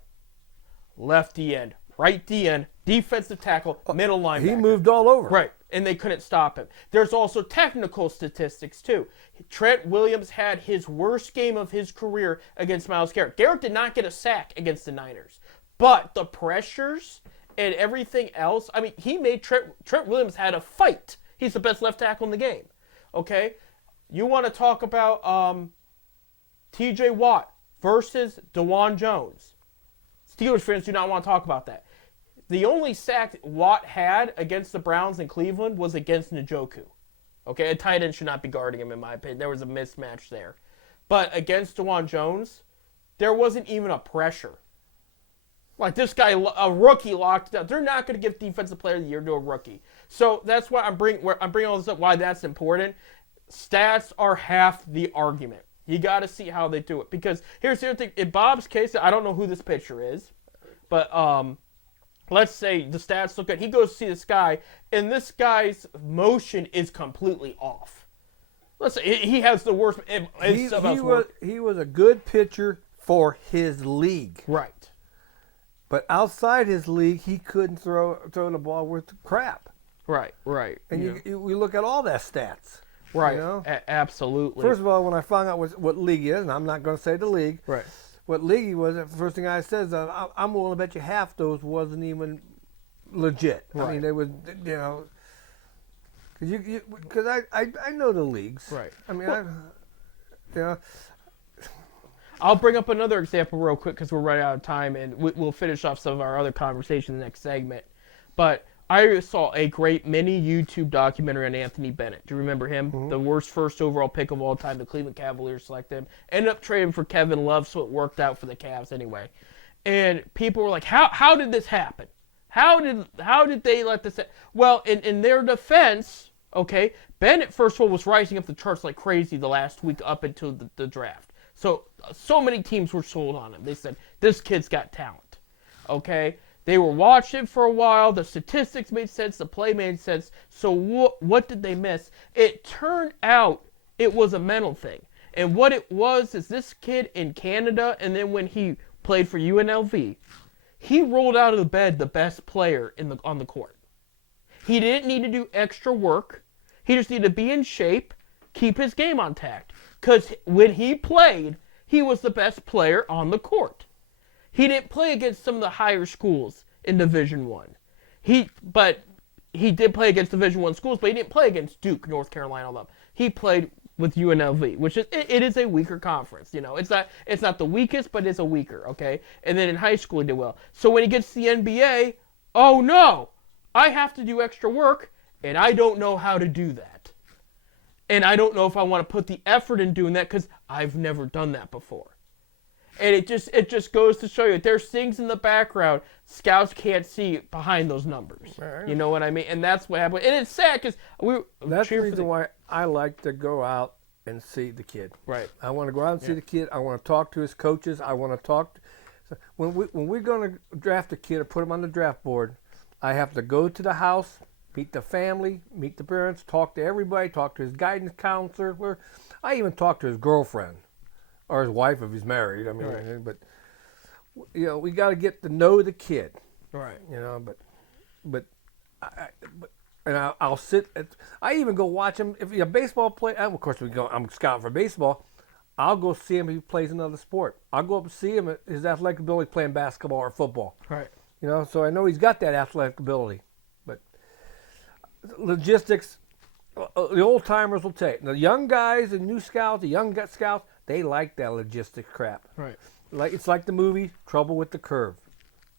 Left DN, right DN, defensive tackle, middle linebacker. He moved all over. Right, and they couldn't stop him. There's also technical statistics, too. Trent Williams had his worst game of his career against Myles Garrett. Garrett did not get a sack against the Niners. But the pressures and everything else, I mean, he made Trent Williams had a fight. He's the best left tackle in the game. Okay? You want to talk about T.J. Watt versus DeJuan Jones. Steelers fans do not want to talk about that. The only sack Watt had against the Browns in Cleveland was against Njoku. Okay, a tight end should not be guarding him, in my opinion. There was a mismatch there. But against DeJuan Jones, there wasn't even a pressure. Like, this guy, a rookie, locked down. They're not going to give Defensive Player of the Year to a rookie. So that's why I'm bringing all this up, why that's important. Stats are half the argument. You got to see how they do it. Because here's the other thing. In Bob's case, I don't know who this pitcher is, but let's say the stats look good. He goes to see this guy, and this guy's motion is completely off. Let's say he has the worst. He was a good pitcher for his league. Right. But outside his league, he couldn't throw the ball worth crap. Right. And we look at all that stats. Right. You know? Absolutely. First of all, when I found out what league he is, and I'm not going to say the league. Right. What league he was, the first thing I said is, I'm willing to bet you half those wasn't even legit. Right. I mean, they was, because I know the leagues. Right. I mean, I'll bring up another example real quick because we're running out of time, and we'll finish off some of our other conversation in the next segment. But I saw a great mini YouTube documentary on Anthony Bennett. Do you remember him? Mm-hmm. The worst first overall pick of all time. The Cleveland Cavaliers selected him. Ended up trading for Kevin Love, so it worked out for the Cavs anyway. And people were like, how did this happen? How did they let this happen? Well, in their defense, okay, Bennett, first of all, was rising up the charts like crazy the last week up until the draft. So many teams were sold on him. They said, this kid's got talent. Okay? They were watching for a while. The statistics made sense. The play made sense. So what did they miss? It turned out it was a mental thing. And what it was is this kid in Canada, and then when he played for UNLV, he rolled out of the bed the best player on the court. He didn't need to do extra work. He just needed to be in shape, keep his game on tact. Because when he played, he was the best player on the court. He didn't play against some of the higher schools in Division I. But he did play against Division I schools, but he didn't play against Duke, North Carolina, all them. He played with UNLV, which is it is a weaker conference. You know, it's not the weakest, but it's a weaker. Okay, and then in high school he did well. So when he gets to the NBA, oh no, I have to do extra work, and I don't know how to do that. And I don't know if I want to put the effort in doing that because I've never done that before. And it just goes to show you there's things in the background scouts can't see behind those numbers. Right. You know what I mean? And that's what happened. And it's sad because that's the reason why I like to go out and see the kid. Right. I want to go out and see the kid. I want to talk to his coaches. I want to talk. When we're going to draft a kid or put him on the draft board, I have to go to the house, meet the family, meet the parents, talk to everybody, talk to his guidance counselor. I even talk to his girlfriend or his wife if he's married. I mean, right. But we got to get to know the kid. Right. I'll sit. I even go watch him if a baseball play. Of course, I'm scouting for baseball. I'll go see him if he plays another sport. I'll go up and see him his athletic ability playing basketball or football. Right. So I know he's got that athletic ability. Logistics, the old timers will take. The young guys, the new scouts, the young scouts, they like that logistics crap. Right. It's like the movie Trouble with the Curve.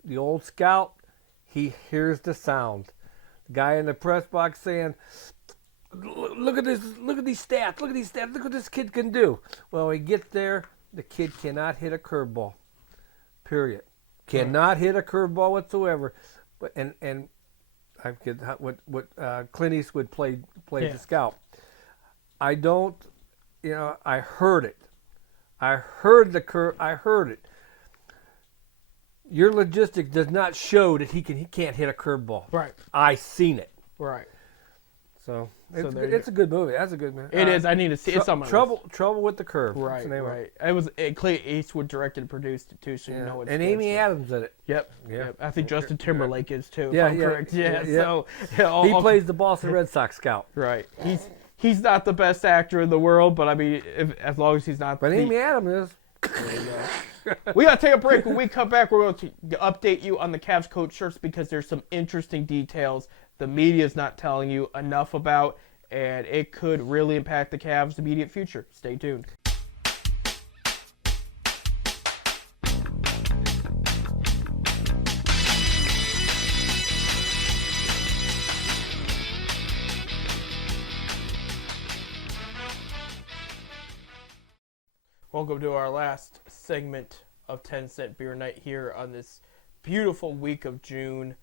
The old scout, he hears the sound. The guy in the press box saying, "Look at this! Look at these stats! Look at these stats! Look what this kid can do." Well, when he gets there, the kid cannot hit a curveball. Period. Cannot hit a curveball whatsoever. But and I forget what Clint Eastwood played the scout. I don't, I heard it. I heard the curve. I heard it. your logistics does not show that he can't hit a curveball. Right. I seen it. Right. So there it's a good movie. That's a good movie. It is. I need to see it. It's on my list. Trouble with the Curve. That's Right. the name of it. Right. It was Clint Eastwood directed and produced it too, so you Yeah. know it's And good, Amy so. Adams in it. Yep. Yeah. Yep. I think Justin Timberlake is too. Yeah, If I'm yeah, correct. Yeah. yeah. So He plays the Boston Red Sox scout. Right. He's not the best actor in the world, but I mean, as long as he's not. But Amy Adams is. We got to take a break. When we come back, we're going to update you on the Cavs coach search because there's some interesting details the media is not telling you enough about, and it could really impact the Cavs' immediate future. Stay tuned. Welcome to our last segment of 10 Cent Beer Night here on this beautiful week of June.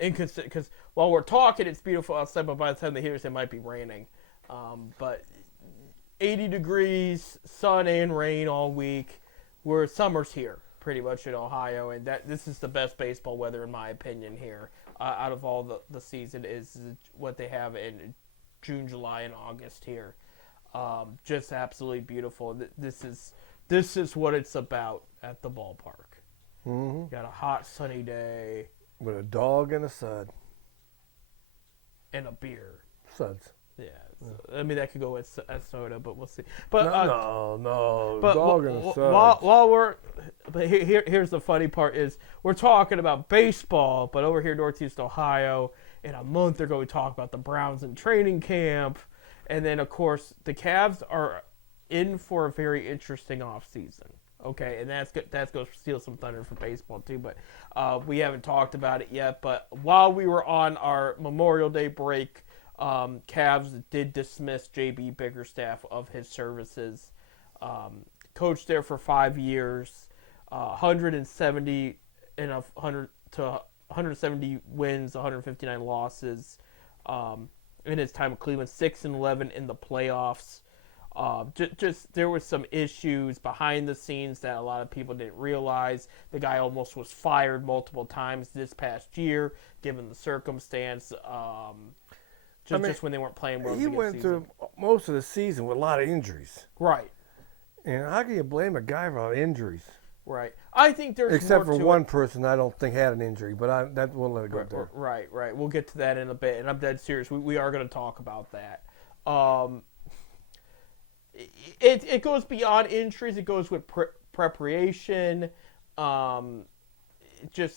Because while we're talking, it's beautiful outside, but by the time they hear this, it might be raining. But 80 degrees, sun and rain all week. Summer's here, pretty much in Ohio, and this is the best baseball weather, in my opinion, here. Out of all the season is what they have in June, July, and August here. Just absolutely beautiful. This is what it's about at the ballpark. Mm-hmm. Got a hot, sunny day. With a dog and a sud. And a beer. Suds. Yeah. I mean, that could go with a soda, but we'll see. But no. But Dog and a sud. But here's the funny part is we're talking about baseball, but over here in Northeast Ohio, in a month they're going to talk about the Browns in training camp. And then, of course, the Cavs are in for a very interesting offseason. Okay, and that's going to steal some thunder from baseball, too. But we haven't talked about it yet. But while we were on our Memorial Day break, Cavs did dismiss J.B. Bickerstaff of his services. Coached there for 5 years, 170 and 100 to 170 wins, 159 losses. In his time in Cleveland, 6-11 in the playoffs. Just there were some issues behind the scenes that a lot of people didn't realize. The guy almost was fired multiple times this past year, given the circumstance. Just when they weren't playing well. He went through most of the season with a lot of injuries. Right. And how can you blame a guy for injuries? Right. I think there's except more for to one it. person I don't think had an injury, but that we'll let it go there. Right. We'll get to that in a bit, and I'm dead serious. We are going to talk about that. It goes beyond injuries. It goes with preparation. I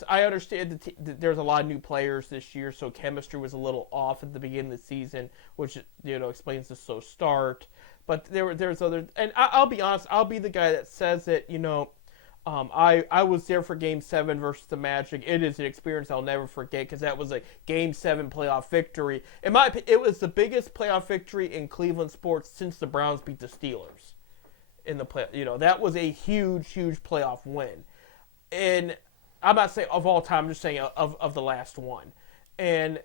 understand that there's a lot of new players this year, so chemistry was a little off at the beginning of the season, which explains the slow start. But there's other, and I'll be honest. I'll be the guy that says it. I was there for Game 7 versus the Magic. It is an experience I'll never forget because that was a Game 7 playoff victory. In my opinion, it was the biggest playoff victory in Cleveland sports since the Browns beat the Steelers in the play. That was a huge, huge playoff win. And I'm not saying of all time, I'm just saying of the last one. And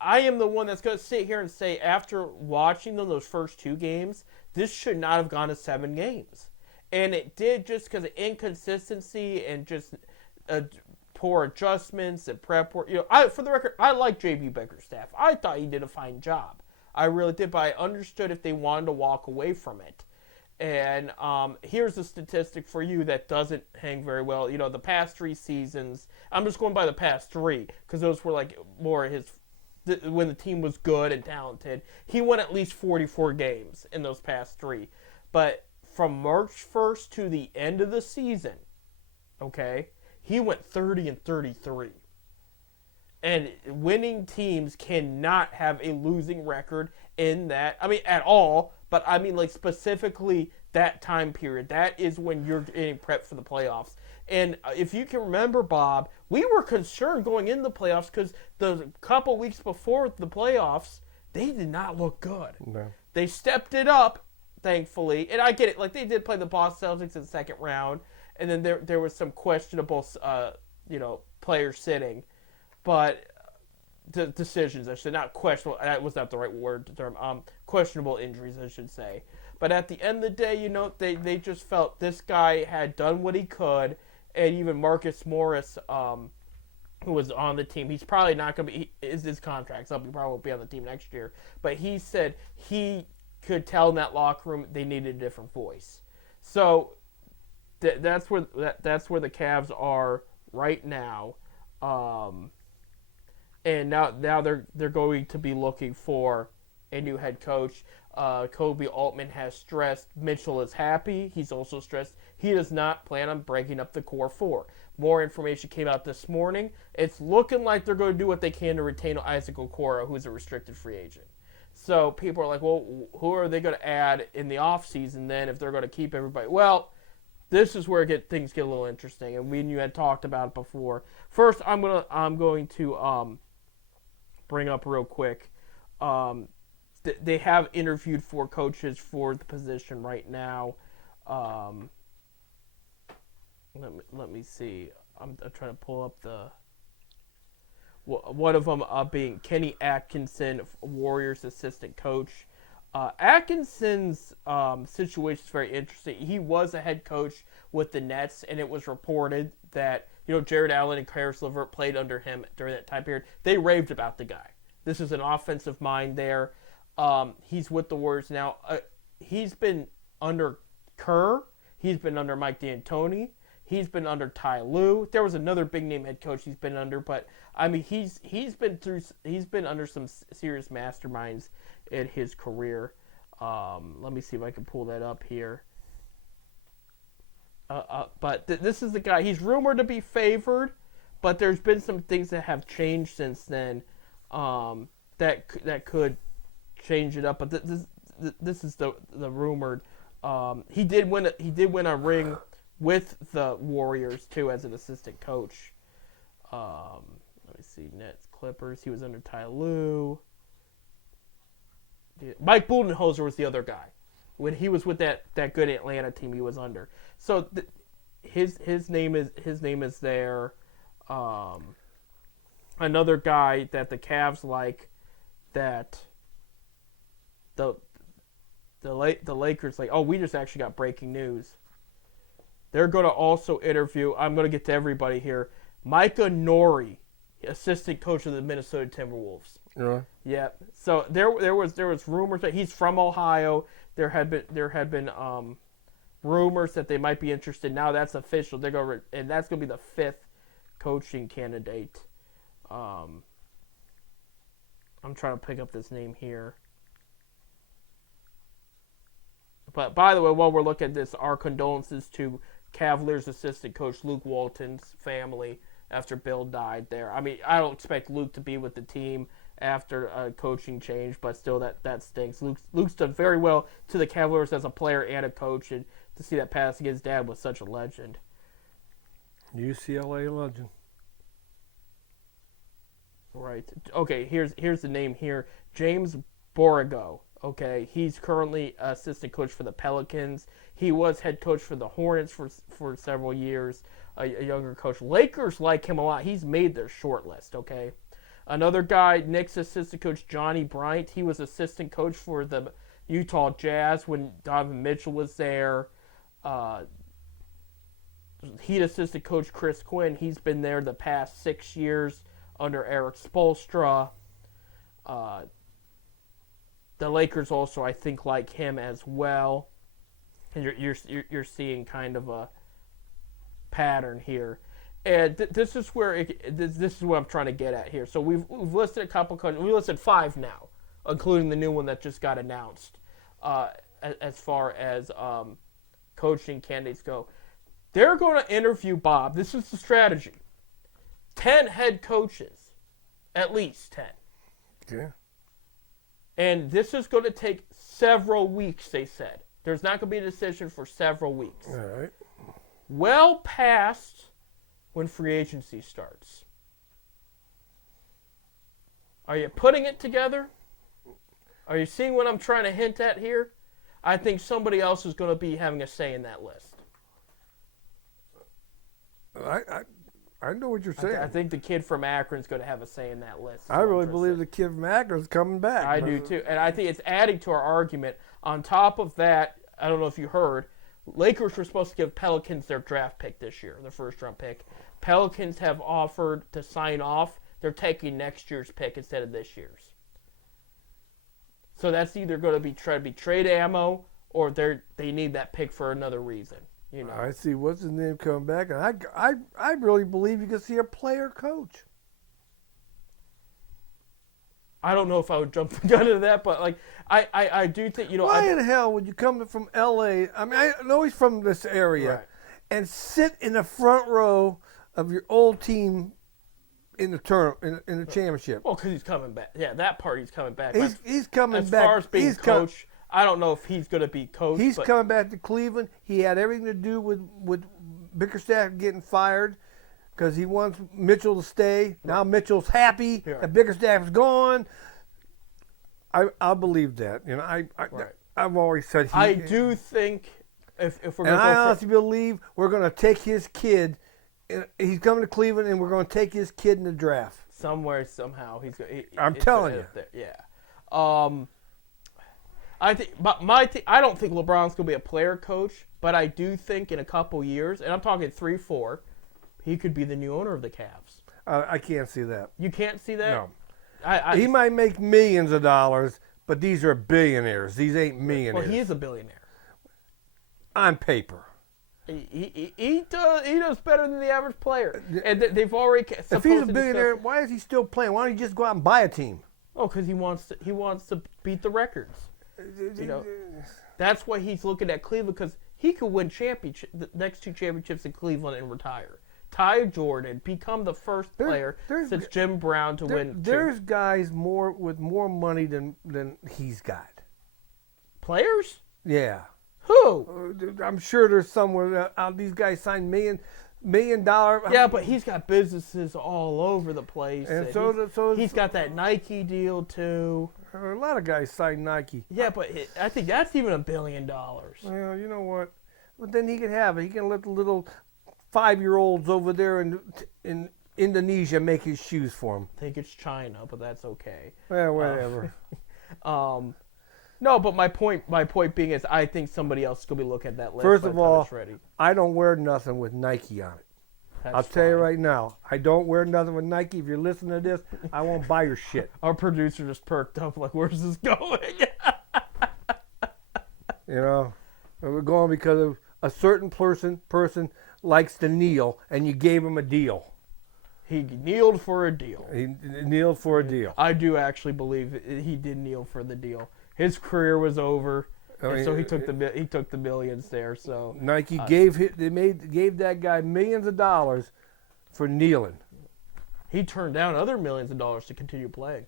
I am the one that's going to sit here and say after watching those first 2 games, this should not have gone to 7 games. And it did just because of inconsistency and just poor adjustments and prep work. For the record, I like J.B. Bickerstaff. I thought he did a fine job. I really did, but I understood if they wanted to walk away from it. And here's a statistic for you that doesn't hang very well. The past 3 seasons, I'm just going by the past 3 because those were like more when the team was good and talented. He won at least 44 games in those past 3. But from March 1st to the end of the season, okay, he went 30-33. And winning teams cannot have a losing record in that. I mean, at all, but I mean, like, specifically that time period. That is when you're getting prepped for the playoffs. And if you can remember, Bob, we were concerned going into the playoffs because the couple weeks before the playoffs, they did not look good. No. They stepped it up, thankfully. And I get it. Like, they did play the Boston Celtics in the second round. And then there was some questionable, players sitting. But the decisions, I should not questionable. That was not the right word to term. Questionable injuries, I should say. But at the end of the day, they just felt this guy had done what he could, and even Marcus Morris, who was on the team. He's probably not going to be. Is his contract's up? He probably won't be on the team next year. But he said he could tell in that locker room they needed a different voice. So that's where the Cavs are right now. And now they're going to be looking for a new head coach. Koby Altman has stressed Mitchell is happy. He's also stressed he does not plan on breaking up the core four. More information came out this morning. It's looking like they're going to do what they can to retain Isaac Okoro, who's a restricted free agent. So people are like, well, who are they going to add in the offseason then if they're going to keep everybody? Well, this is where things get a little interesting, and we and you had talked about it before. First, I'm going to bring up real quick. They have interviewed 4 coaches for the position right now. Let me see. I'm trying to pull up the. One of them being Kenny Atkinson, Warriors assistant coach. Atkinson's situation is very interesting. He was a head coach with the Nets, and it was reported that Jared Allen and Karis LeVert played under him during that time period. They raved about the guy. This is an offensive mind there. He's with the Warriors now. He's been under Kerr. He's been under Mike D'Antoni. He's been under Ty Lue. There was another big name head coach he's been under, but I mean he's been under some serious masterminds in his career. Let me see if I can pull that up here. But this is the guy. He's rumored to be favored, but there's been some things that have changed since then that could change it up. But this is the rumored. He did win a ring with the Warriors too as an assistant coach. Let me see, Nets, Clippers. He was under Ty Lue. Mike Budenholzer was the other guy when he was with that good Atlanta team he was under. So his name is there. Another guy that the Cavs like that the Lakers like. Oh, we just actually got breaking news. They're going to also interview. I'm going to get to everybody here. Micah Nori, assistant coach of the Minnesota Timberwolves. Yeah. So there was rumors that he's from Ohio. There had been rumors that they might be interested. Now that's official. And that's going to be the 5th coaching candidate. I'm trying to pick up this name here. But by the way, while we're looking at this, our condolences to Cavaliers assistant coach Luke Walton's family after Bill died there. I mean, I don't expect Luke to be with the team after a coaching change, but still that stinks. Luke's done very well to the Cavaliers as a player and a coach, and to see that passing his dad was such a legend. UCLA legend. Right. Okay, here's the name here. James Borrego. Okay, he's currently assistant coach for the Pelicans. He was head coach for the Hornets for several years, a younger coach. Lakers like him a lot. He's made their short list, okay? Another guy, Knicks assistant coach Johnny Bryant. He was assistant coach for the Utah Jazz when Donovan Mitchell was there. Heat assistant coach Chris Quinn. He's been there the past 6 years under Eric Spoelstra. The Lakers also, I think, like him as well. And you're seeing kind of a pattern here, and this is where this is what I'm trying to get at here. So we've listed a couple. We listed 5 now, including the new one that just got announced. As far as coaching candidates go, they're going to interview Bob. This is the strategy: 10 head coaches, at least 10. Yeah. And this is going to take several weeks, they said. There's not going to be a decision for several weeks. All right. Well past when free agency starts. Are you putting it together? Are you seeing what I'm trying to hint at here? I think somebody else is going to be having a say in that list. I know what you're saying. I think the kid from Akron is going to have a say in that list. I really believe the kid from Akron's coming back. I do too. And I think it's adding to our argument. On top of that, I don't know if you heard, Lakers were supposed to give Pelicans their draft pick this year, their first-round pick. Pelicans have offered to sign off. They're taking next year's pick instead of this year's. So that's either going to be trade ammo, or they need that pick for another reason. You know. I see what's his name coming back, and I really believe you can see a player coach. I don't know if I would jump the gun into that, but like I do think, you know. Why in the hell would you come from L.A.? I mean, I know he's from this area, Right. and sit in the front row of your old team in the in the championship. Well, because he's coming back. Yeah, that part he's coming back. He's coming as back. As far as being he's coach, I don't know if he's going to be coach. He's but coming back to Cleveland. He had everything to do with Bickerstaff getting fired because he wants Mitchell to stay. Now Mitchell's happy Yeah. that Bickerstaff is gone. I believe that. You know, I've always said I do think if we're and going to I go honestly believe we're going to take his kid. He's coming to Cleveland, and we're going to take his kid in the draft. somewhere, somehow, he's going I'm telling you. Yeah. I think, but I don't think LeBron's going to be a player coach, but I do think in a couple years, and I'm talking 3-4, he could be the new owner of the Cavs. I can't see that. You can't see that? No. He He might make millions of dollars, but these are billionaires. These ain't millionaires. Well, he is a billionaire. On paper. He does better than the average player, and they've already. If he's a billionaire, why is he still playing? Why don't he just go out and buy a team? Oh, because he wants to beat the records. You know, that's why he's looking at Cleveland, because he could win the next 2 championships in Cleveland and retire. Ty Jordan, become the first player since Jim Brown to win. There's guys with more money than he's got. Players? Yeah. Who? I'm sure there's somewhere these guys sign $1 million. Yeah, but he's got businesses all over the place. And he's got that Nike deal too. A lot of guys sign Nike. Yeah, but I think that's even $1 billion. Well, you know what? Well, then he can have it. He can let the little 5-year-olds over there in Indonesia make his shoes for him. I think it's China, but that's okay. Well, whatever. No, but my point being is, I think somebody else is going to be looking at that list. First by of the time all, it's ready. I don't wear nothing with Nike on it. That's I'll tell you fine. right now, I don't wear nothing with Nike. If you're listening to this, I won't buy your shit. Our producer just perked up like, where's this going? You know, we're going because of a certain person likes to kneel, and you gave him a deal. He kneeled for a deal. He kneeled for a deal. I do actually believe he did kneel for the deal. His career was over, and so he took the millions there. So Nike gave that guy millions of dollars for kneeling. he turned down other millions of dollars to continue playing.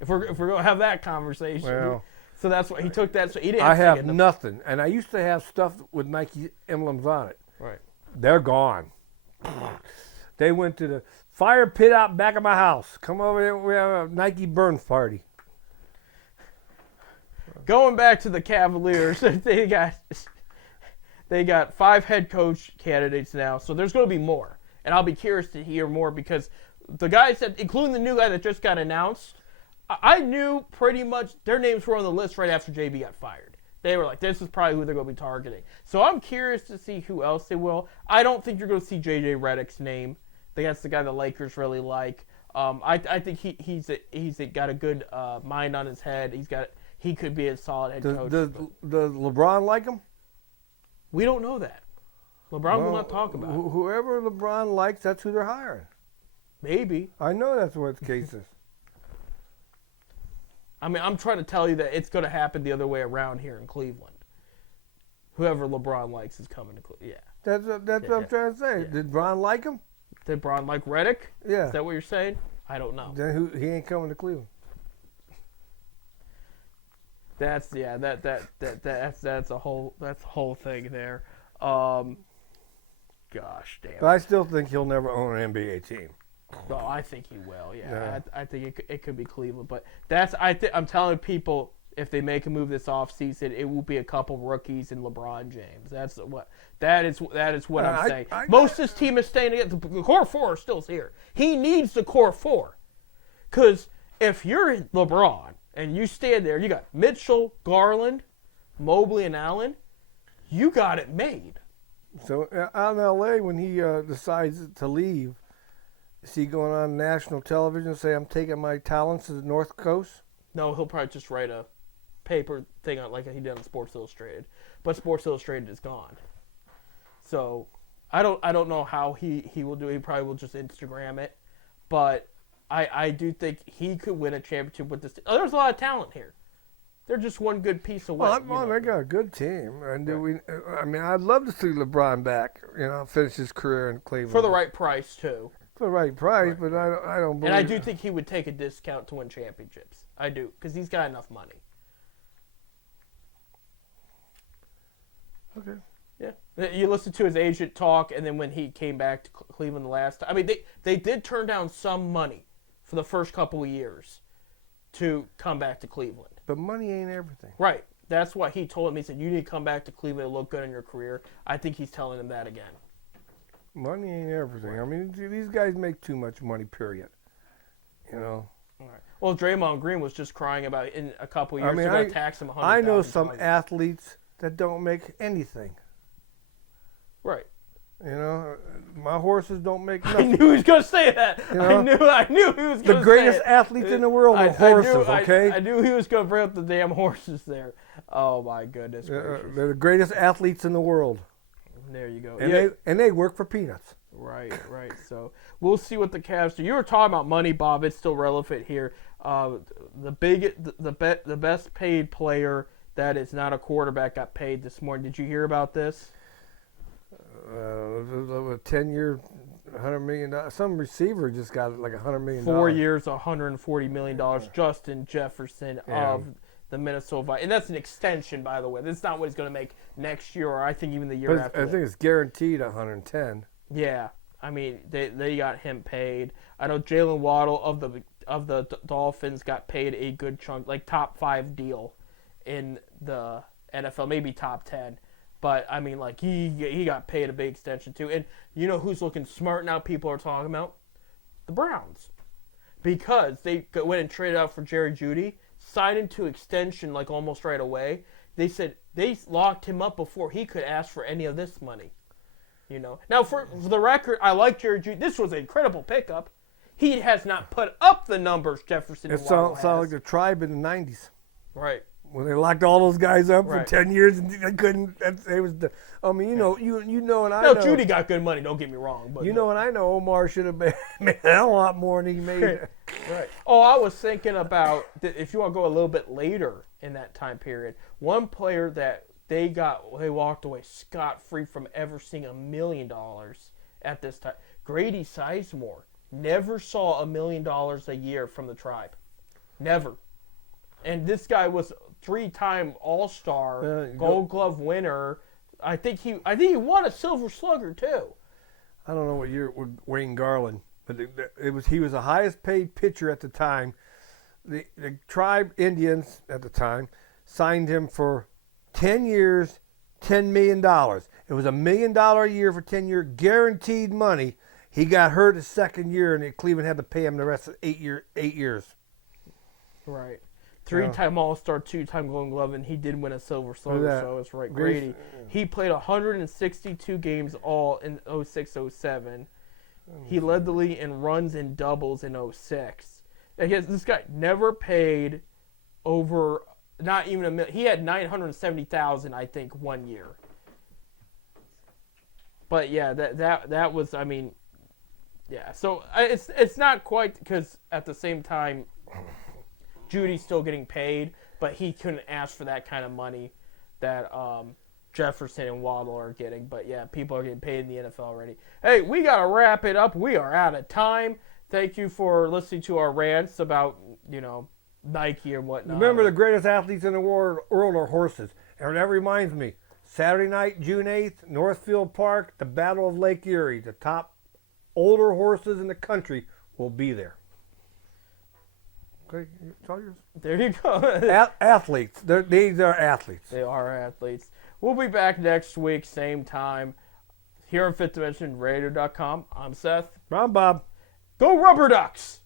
If we're gonna have that conversation, Well, so that's why he took that. So he didn't. I take have it. nothing, and I used to have stuff with Nike emblems on it. Right. They're gone. They went to the fire pit out back of my house. Come over here, we have a Nike burn party. Going back to the Cavaliers, they got 5 head coach candidates now, so there's going to be more, and I'll be curious to hear more, because the guys that, including the new guy that just got announced, I knew pretty much their names were on the list right after JB got fired. They were like, this is probably who they're going to be targeting. So I'm curious to see who else they will. I don't think you're going to see J.J. Redick's name. I think that's the guy the Lakers really like. I think he's got a good mind on his head. He could be a solid head coach. Does LeBron like him? We don't know that. LeBron will not talk about it. Whoever LeBron likes, that's who they're hiring. Maybe. I know that's what the case is. I mean, I'm trying to tell you that it's going to happen the other way around here in Cleveland. Whoever LeBron likes is coming to Cleveland. Yeah. That's what I'm trying to say. Yeah. Did Bron like him? Did LeBron like Redick? Yeah. Is that what you're saying? I don't know. Then he ain't coming to Cleveland. That's a whole thing there. Gosh damn. But I still think he'll never own an NBA team. No, I think he will. Yeah, Yeah. I think it could be Cleveland, but I'm telling people, if they make a move this offseason, it will be a couple rookies and LeBron James. That is what I'm saying. Most of this team is staying together. The core 4 is still here. He needs the core 4, because if you're LeBron and you stand there, you got Mitchell, Garland, Mobley, and Allen. you got it made. So out in L.A., when he decides to leave, is he going on national television and say, I'm taking my talents to the North Coast? No, he'll probably just write a paper thing on like he did on Sports Illustrated. But Sports Illustrated is gone. So I don't know how he will do it. He probably will just Instagram it. But I do think he could win a championship with this. There's a lot of talent here. They're just one good piece away. Well, they got a good team. And I'd love to see LeBron back, finish his career in Cleveland. For the right price, too. For the right price, but I don't believe. And I do think he would take a discount to win championships. I do, because he's got enough money. Okay. Yeah. You listen to his agent talk, and then when he came back to Cleveland the last time. I mean, they did turn down some money for the first couple of years to come back to Cleveland. But money ain't everything. Right. That's what he told him. He said, you need to come back to Cleveland and look good in your career. I think he's telling him that again. Money ain't everything. Right. I mean, these guys make too much money, period. Right. Well, Draymond Green was just crying about in a couple of years they're going to tax him $100,000. I know some athletes that don't make anything. Right. My horses don't make nothing. I knew he was going to say that. I knew he was going to say it. The greatest athletes in the world are horses, okay? I knew he was going to bring up the damn horses there. Oh, my goodness gracious. They're the greatest athletes in the world. There you go. And they work for peanuts. Right. So we'll see what the Cavs do. You were talking about money, Bob. It's still relevant here. The best paid player that is not a quarterback got paid this morning. Did you hear about this? A 10-year, $100 million. Some receiver just got like $100 million. 4 years, $140 million. Justin Jefferson of the Minnesota Vikings. And that's an extension, by the way. That's not what he's going to make next year, or I think even the year after. I think it's guaranteed 110. Yeah, I mean they got him paid. I know Jalen Waddle of the Dolphins got paid a good chunk, like top 5 deal in the NFL, maybe top 10. But I mean, like he got paid a big extension too. And you know who's looking smart now? People are talking about the Browns, because they went and traded out for Jerry Jeudy, signed him to extension like almost right away. They said they locked him up before he could ask for any of this money. Now for the record, I like Jerry Jeudy. This was an incredible pickup. He has not put up the numbers Jefferson and Waddle has. It sounds like the Tribe in the 90s. Right. When they locked all those guys up for 10 years and they couldn't. It was. I mean, you know, and I know. No, Jeudy got good money. Don't get me wrong, but and I know Omar should have made a hell lot more than he made. Right. Oh, I was thinking about if you want to go a little bit later in that time period. One player that they walked away scot-free from ever seeing $1 million at this time. Grady Sizemore never saw $1 million a year from the Tribe. Never. And this guy was 3-time All-Star, Gold Glove winner. I think he won a Silver Slugger too. I don't know what year with Wayne Garland, but he was the highest paid pitcher at the time. The Tribe Indians at the time signed him for 10 years, $10 million. It was $1 million a year for 10 years, guaranteed money. He got hurt his second year, and Cleveland had to pay him the rest of 8 years. Right. 3-time All-Star, 2-time Golden Glove, and he did win a Silver Slugger, so it's right. Grady. He played 162 games all in 06-07. He led the league in runs and doubles in 06. I guess this guy never paid over, not even $1 million. He had $970,000, I think, 1 year. But yeah, that was, I mean, yeah. So it's not quite, because at the same time, Judy's still getting paid, but he couldn't ask for that kind of money that Jefferson and Waddle are getting. But yeah, people are getting paid in the NFL already. Hey, we got to wrap it up. We are out of time. Thank you for listening to our rants about, Nike and whatnot. Remember, the greatest athletes in the world are horses. And that reminds me, Saturday night, June 8th, Northfield Park, the Battle of Lake Erie. The top older horses in the country will be there. Okay, it's all yours. There you go. Athletes. These are athletes. They are athletes. We'll be back next week, same time, here on FifthDimensionRadio.com. I'm Seth. I'm Bob. Go Rubber Ducks!